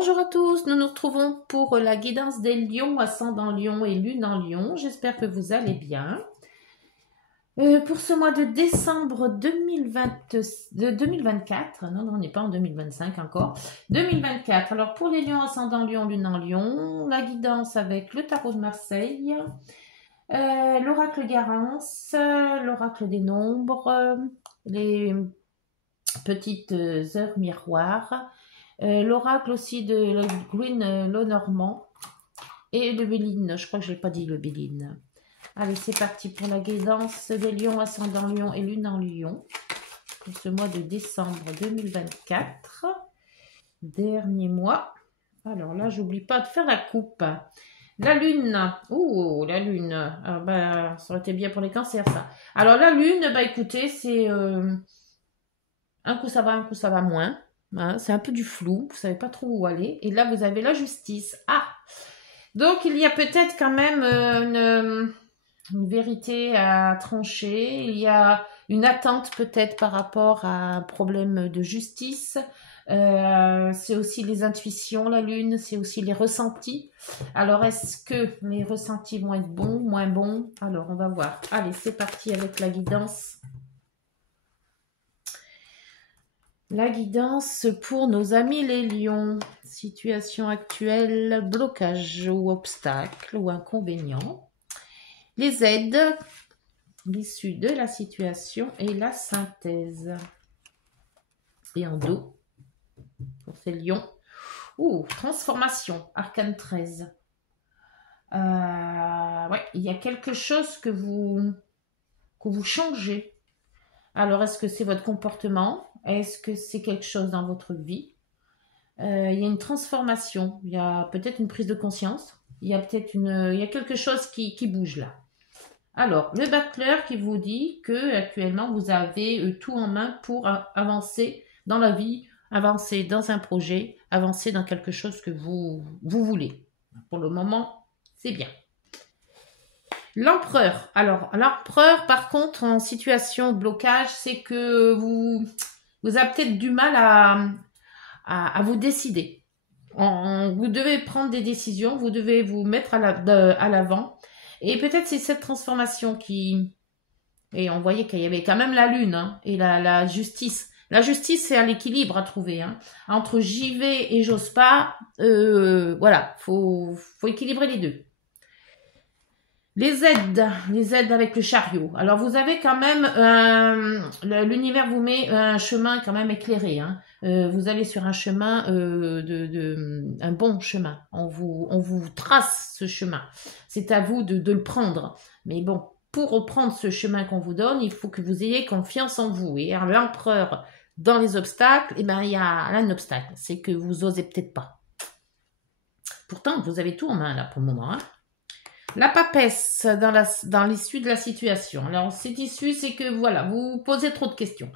Bonjour à tous, nous nous retrouvons pour la guidance des lions, ascendant lion et lune en lion. J'espère que vous allez bien. Pour ce mois de décembre 2024, non, on n'est pas en 2025 encore, 2024. Alors pour les lions, ascendant lion, lune en lion, la guidance avec le tarot de Marseille, l'oracle Garance, l'oracle des nombres, les petites heures miroirs, l'oracle aussi de la Green Lenormand et le Béline. Je crois que je n'ai pas dit le Béline. Allez, c'est parti pour la guidance des lions, ascendant lion et lune en lion pour ce mois de décembre 2024. Dernier mois. Alors là, j'oublie pas de faire la coupe. La lune. Oh, la lune. Ah ben, ça aurait été bien pour les cancers, ça. Alors la lune, bah écoutez, c'est un coup ça va moins. Hein, c'est un peu du flou, vous savez pas trop où aller. Et là, vous avez la justice. Ah! Donc, il y a peut-être quand même une vérité à trancher. Il y a une attente peut-être par rapport à un problème de justice. C'est aussi les intuitions, la lune, c'est aussi les ressentis. Alors, est-ce que les ressentis vont être bons, moins bons? Alors, on va voir. Allez, c'est parti avec la guidance. La guidance pour nos amis les lions. Situation actuelle, blocage ou obstacle ou inconvénient. Les aides, l'issue de la situation et la synthèse. Et en dos, pour ces lions. Ouh, transformation, arcane 13. Ouais, il y a quelque chose que vous changez. Alors, est-ce que c'est votre comportement? Est-ce que c'est quelque chose dans votre vie? Il y a une transformation, il y a peut-être une prise de conscience, il y a peut-être il y a quelque chose qui bouge là. Alors, le battleur qui vous dit que actuellement vous avez tout en main pour avancer dans la vie, avancer dans un projet, avancer dans quelque chose que vous voulez. Pour le moment, c'est bien. L'empereur. Alors, l'empereur, par contre, en situation de blocage, c'est que vous avez peut-être du mal à vous décider. Vous devez prendre des décisions, vous devez vous mettre à l'avant. Et peut-être c'est cette transformation qui... Et on voyait qu'il y avait quand même la lune hein, et la justice. La justice, c'est à l'équilibre à trouver. Hein. Entre j'y vais et j'ose pas, voilà, faut équilibrer les deux. Les aides avec le chariot. Alors vous avez quand même, l'univers vous met un chemin quand même éclairé. Hein. Vous allez sur un chemin, un bon chemin. On vous trace ce chemin. C'est à vous de le prendre. Mais bon, pour reprendre ce chemin qu'on vous donne, il faut que vous ayez confiance en vous. Et l'empereur, dans les obstacles, eh ben, il y a un obstacle. C'est que vous osez peut-être pas. Pourtant, vous avez tout en main là pour le moment. Hein. La papesse dans l'issue de la situation. Alors, cette issue, c'est que voilà, vous posez trop de questions.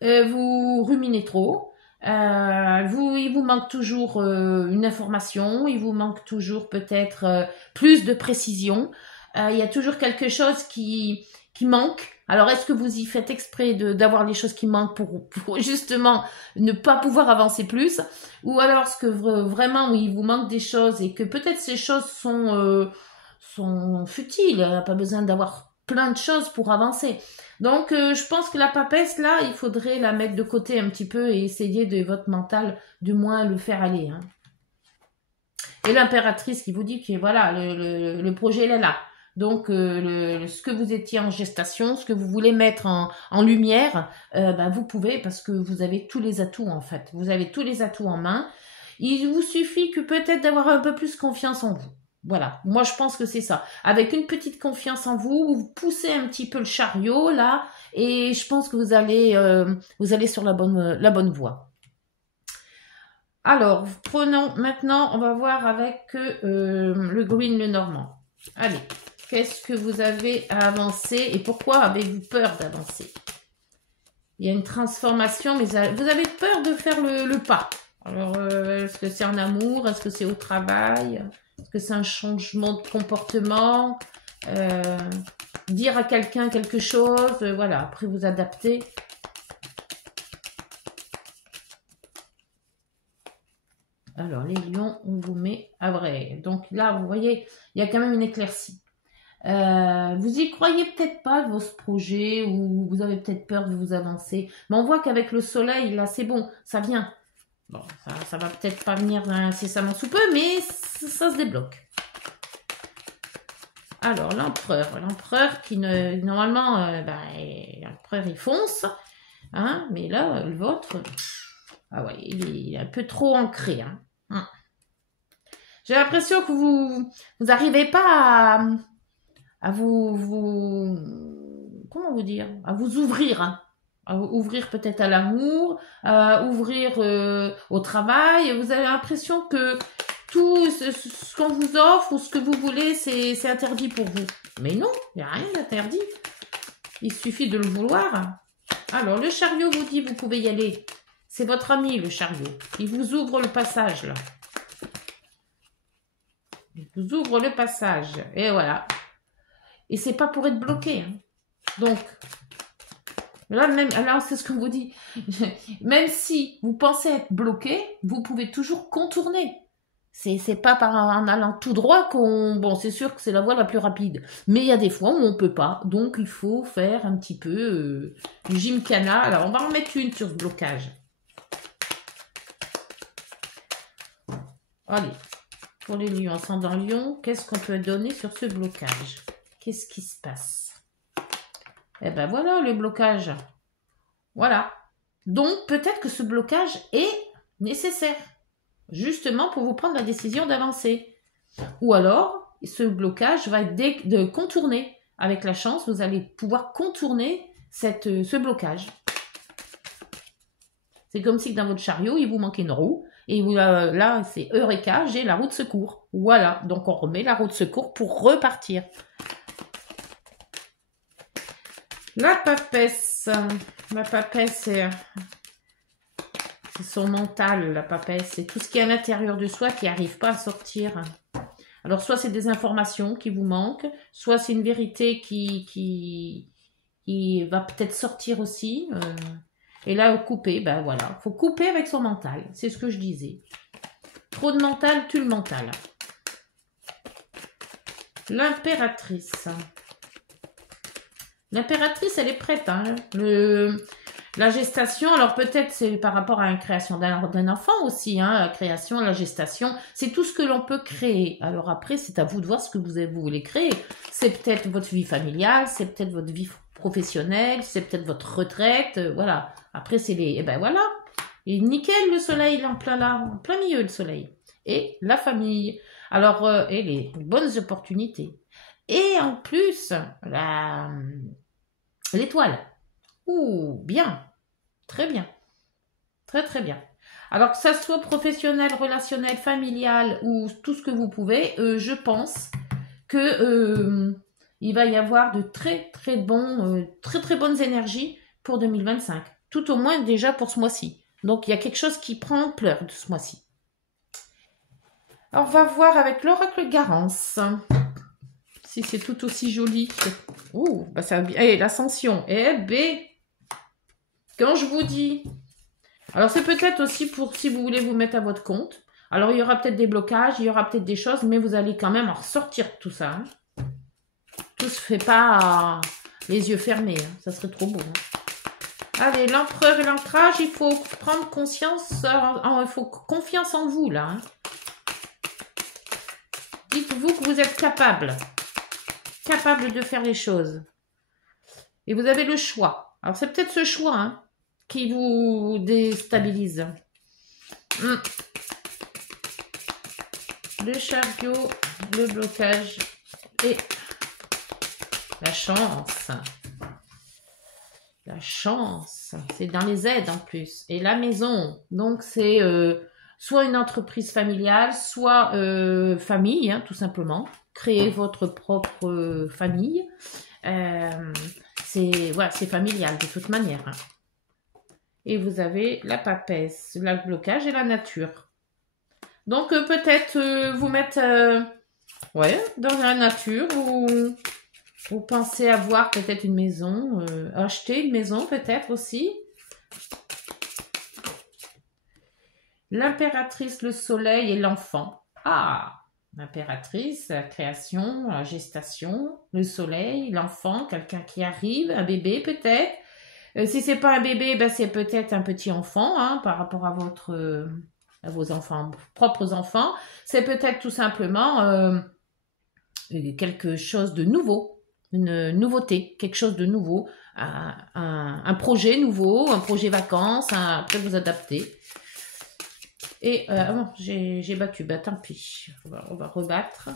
Vous ruminez trop. Il vous manque toujours une information. Il vous manque toujours peut-être plus de précision. Il y a toujours quelque chose qui manque. Alors, est-ce que vous y faites exprès d'avoir les choses qui manquent pour justement ne pas pouvoir avancer plus? Ou alors, est-ce que vraiment, il vous manque des choses et que peut-être ces choses sont futiles, pas besoin d'avoir plein de choses pour avancer. Donc, je pense que la papesse, là, il faudrait la mettre de côté un petit peu et essayer de votre mental, du moins, le faire aller. Hein. Et l'impératrice qui vous dit que, voilà, le projet, il est là. Donc, ce que vous étiez en gestation, ce que vous voulez mettre en lumière, vous pouvez parce que vous avez tous les atouts, en fait. Vous avez tous les atouts en main. Il vous suffit que peut-être d'avoir un peu plus confiance en vous. Voilà, moi je pense que c'est ça. Avec une petite confiance en vous, vous poussez un petit peu le chariot là, et je pense que vous allez sur la bonne voie. Alors, prenons maintenant, on va voir avec le Green Lenormand. Allez, qu'est-ce que vous avez à avancer et pourquoi avez-vous peur d'avancer? Il y a une transformation, mais vous avez peur de faire le pas. Alors, est-ce que c'est en amour? Est-ce que c'est au travail? Est-ce que c'est un changement de comportement? Dire à quelqu'un quelque chose? Voilà, après vous adapter. Alors, les lions, on vous met à vrai. Donc là, vous voyez, il y a quand même une éclaircie. Vous y croyez peut-être pas vos projets ou vous avez peut-être peur de vous avancer. Mais on voit qu'avec le soleil, là, c'est bon, ça vient. Bon, ça va peut-être pas venir incessamment sous peu, mais ça se débloque. Alors, l'empereur qui normalement, l'empereur il fonce, hein, mais là, le vôtre, ah ouais, il est un peu trop ancré. Hein. J'ai l'impression que vous n'arrivez pas à comment vous dire, à vous ouvrir, hein. À ouvrir peut-être à l'amour, à ouvrir au travail. Vous avez l'impression que tout ce qu'on vous offre ou ce que vous voulez, c'est interdit pour vous. Mais non, il n'y a rien d'interdit. Il suffit de le vouloir. Alors, le chariot vous dit, vous pouvez y aller. C'est votre ami, le chariot. Il vous ouvre le passage, là. Il vous ouvre le passage. Et voilà. Et c'est pas pour être bloqué. Hein. Donc, là, alors c'est ce que vous dit. Même si vous pensez être bloqué, vous pouvez toujours contourner. C'est pas en allant tout droit qu'on... Bon, c'est sûr que c'est la voie la plus rapide. Mais il y a des fois où on peut pas. Donc, il faut faire un petit peu du gymkhana. Alors, on va en mettre une sur ce blocage. Allez. Pour les lions, ascendant lion, qu'est-ce qu'on peut donner sur ce blocage? Qu'est-ce qui se passe? Eh ben voilà, le blocage. Voilà. Donc, peut-être que ce blocage est nécessaire. Justement pour vous prendre la décision d'avancer. Ou alors, ce blocage va être de contourner. Avec la chance, vous allez pouvoir contourner ce blocage. C'est comme si dans votre chariot, il vous manquait une roue. Et là, c'est Eureka, j'ai la roue de secours. Voilà, donc on remet la roue de secours pour repartir. La papesse, c'est son mental, la papesse. C'est tout ce qui est à l'intérieur de soi qui n'arrive pas à sortir. Alors, soit c'est des informations qui vous manquent, soit c'est une vérité qui va peut-être sortir aussi. Et là, couper, ben voilà. Il faut couper avec son mental. C'est ce que je disais. Trop de mental tue le mental. L'impératrice. L'impératrice, elle est prête. Hein. La gestation, alors peut-être c'est par rapport à la création d'un enfant aussi. Hein, la création, la gestation, c'est tout ce que l'on peut créer. Alors après, c'est à vous de voir ce que vous voulez créer. C'est peut-être votre vie familiale, c'est peut-être votre vie professionnelle, c'est peut-être votre retraite, voilà. Après, c'est les... Et ben voilà. Et nickel, le soleil, il est en plein là, en plein milieu, le soleil. Et la famille. Alors, et les bonnes opportunités. Et en plus, l'étoile. Ouh, bien. Très bien. Très, très bien. Alors, que ça soit professionnel, relationnel, familial ou tout ce que vous pouvez, je pense que il va y avoir de très, très bonnes énergies pour 2025. Tout au moins déjà pour ce mois-ci. Donc, il y a quelque chose qui prend ampleur de ce mois-ci. Alors, on va voir avec l'oracle Garance. Si c'est tout aussi joli. Oh, bah ça... Eh, l'ascension. Eh ben, quand je vous dis... Alors, c'est peut-être aussi pour si vous voulez vous mettre à votre compte. Alors, il y aura peut-être des blocages, il y aura peut-être des choses, mais vous allez quand même en ressortir de tout ça. Hein. Tout se fait pas les yeux fermés. Hein. Ça serait trop beau. Hein. Allez, l'empereur et l'ancrage, il faut prendre conscience, il faut confiance en vous, là. Hein. Dites-vous que vous êtes capable de faire les choses. Et vous avez le choix. Alors, c'est peut-être ce choix hein, qui vous déstabilise. Le chariot, le blocage et la chance. La chance, c'est dans les aides en plus. Et la maison, donc c'est soit une entreprise familiale, soit famille, hein, tout simplement. Créer votre propre famille. C'est familial de toute manière. Hein. Et vous avez la papesse, le blocage et la nature. Donc peut-être vous mettre dans la nature ou vous pensez avoir peut-être une maison, acheter une maison peut-être aussi. L'impératrice, le soleil et l'enfant. Ah, l'impératrice, la création, la gestation, le soleil, l'enfant, quelqu'un qui arrive, un bébé peut-être. Si c'est pas un bébé, ben c'est peut-être un petit enfant, hein, par rapport à à vos enfants, propres enfants. C'est peut-être tout simplement quelque chose de nouveau, une nouveauté, quelque chose de nouveau, un projet nouveau, un projet vacances, après vous adapter. Et bon, j'ai battu, bah tant pis, on va rebattre.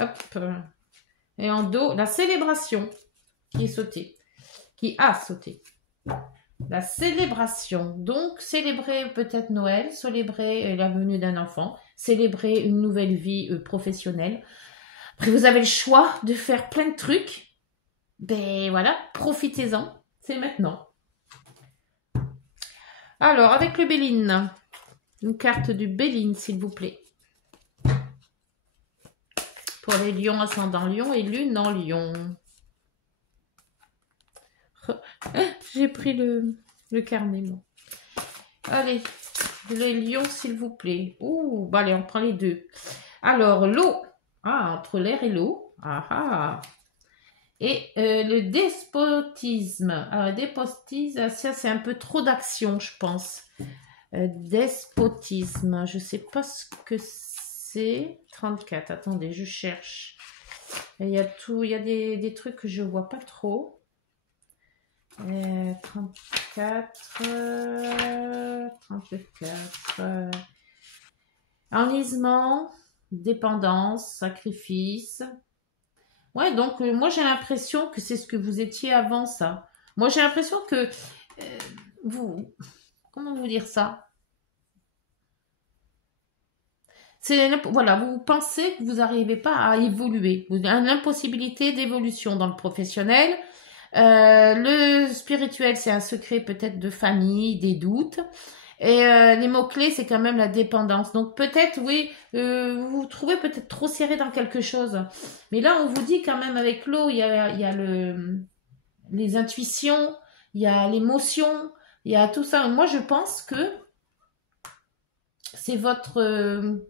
Hop. Et en dos, la célébration qui est sautée, qui a sauté. La célébration, donc célébrer peut-être Noël, célébrer la venue d'un enfant, célébrer une nouvelle vie professionnelle. Après, vous avez le choix de faire plein de trucs. Ben voilà, profitez-en, c'est maintenant. Alors, avec le Béline, une carte du Béline, s'il vous plaît. Pour les lions, ascendant lion et lune en lion. J'ai pris le carnet, moi. Allez, les lions, s'il vous plaît. Ouh, bah allez, on prend les deux. Alors, l'eau. Ah, entre l'air et l'eau. Ah ah. Et le despotisme. Alors, despotisme, ça, c'est un peu trop d'action, je pense. Despotisme, je sais pas ce que c'est. 34, attendez, je cherche. Il y a tout, il y a des trucs que je vois pas trop. 34, 34. Enlisement, dépendance, sacrifice. Ouais, donc moi j'ai l'impression que c'est ce que vous étiez avant ça. Moi j'ai l'impression que vous... Comment vous dire ça? Voilà, vous pensez que vous n'arrivez pas à évoluer. Vous avez une impossibilité d'évolution dans le professionnel. Le spirituel, c'est un secret peut-être de famille, des doutes. Et les mots-clés, c'est quand même la dépendance. Donc peut-être, oui, vous vous trouvez peut-être trop serré dans quelque chose. Mais là, on vous dit quand même avec l'eau, il y a les intuitions, il y a l'émotion, il y a tout ça. Moi, je pense que c'est votre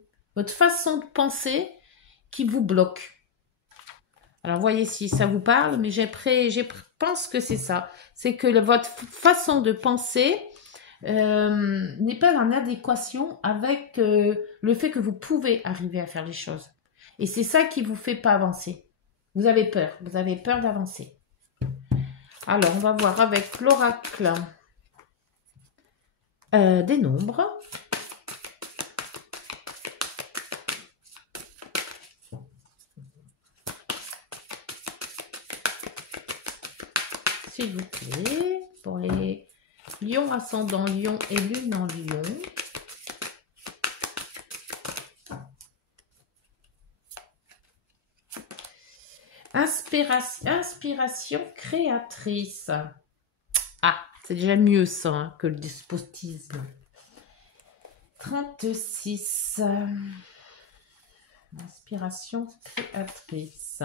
façon de penser qui vous bloque. Alors, voyez si ça vous parle, mais pense que c'est ça. C'est que votre façon de penser n'est pas en adéquation avec le fait que vous pouvez arriver à faire les choses. Et c'est ça qui vous fait pas avancer. Vous avez peur d'avancer. Alors, on va voir avec l'oracle des nombres. S'il vous plaît, pour les lions ascendant lion et lune en lion. Inspiration créatrice. Ah, c'est déjà mieux ça hein, que le despotisme. 36. Inspiration créatrice.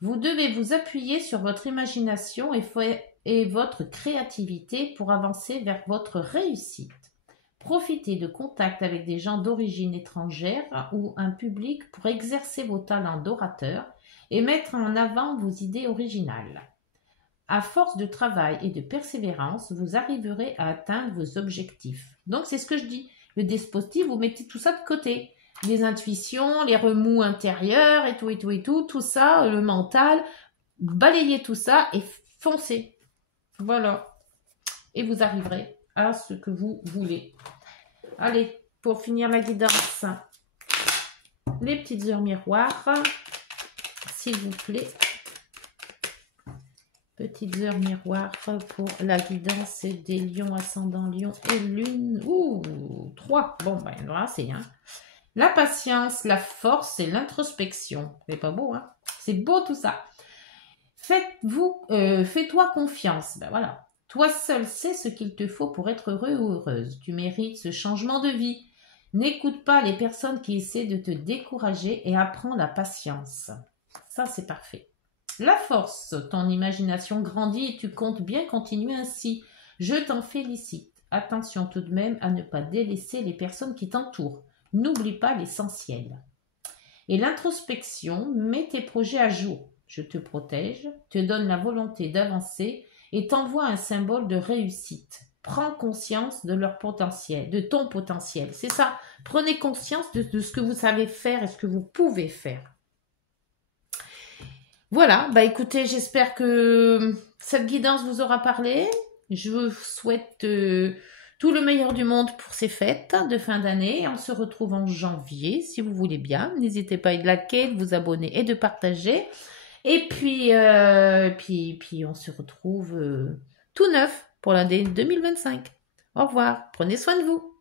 Vous devez vous appuyer sur votre imagination et votre créativité pour avancer vers votre réussite. Profitez de contacts avec des gens d'origine étrangère ou un public pour exercer vos talents d'orateur et mettre en avant vos idées originales. À force de travail et de persévérance, vous arriverez à atteindre vos objectifs. Donc c'est ce que je dis. Le despotisme, vous mettez tout ça de côté. Les intuitions, les remous intérieurs et tout ça, le mental, balayez tout ça et foncez. Voilà. Et vous arriverez à ce que vous voulez. Allez, pour finir la guidance, les petites heures miroirs, s'il vous plaît. Petites heures miroirs pour la guidance des lions, ascendant lion et lune. Ouh, 3. Bon, ben, il y en aura assez, hein. La patience, la force et l'introspection. C'est pas beau, hein? C'est beau tout ça. Fais-toi confiance. Ben voilà. Toi seul sais ce qu'il te faut pour être heureux ou heureuse. Tu mérites ce changement de vie. N'écoute pas les personnes qui essaient de te décourager et apprends la patience. Ça, c'est parfait. La force, ton imagination grandit et tu comptes bien continuer ainsi. Je t'en félicite. Attention tout de même à ne pas délaisser les personnes qui t'entourent. N'oublie pas l'essentiel. Et l'introspection met tes projets à jour. Je te protège, te donne la volonté d'avancer et t'envoie un symbole de réussite. Prends conscience de leur potentiel, de ton potentiel. C'est ça. Prenez conscience de ce que vous savez faire et ce que vous pouvez faire. Voilà, bah écoutez, j'espère que cette guidance vous aura parlé. Je vous souhaite tout le meilleur du monde pour ces fêtes de fin d'année. On se retrouve en janvier, si vous voulez bien. N'hésitez pas à liker, de vous abonner et de partager. Et puis, on se retrouve tout neuf pour l'année 2025. Au revoir, prenez soin de vous.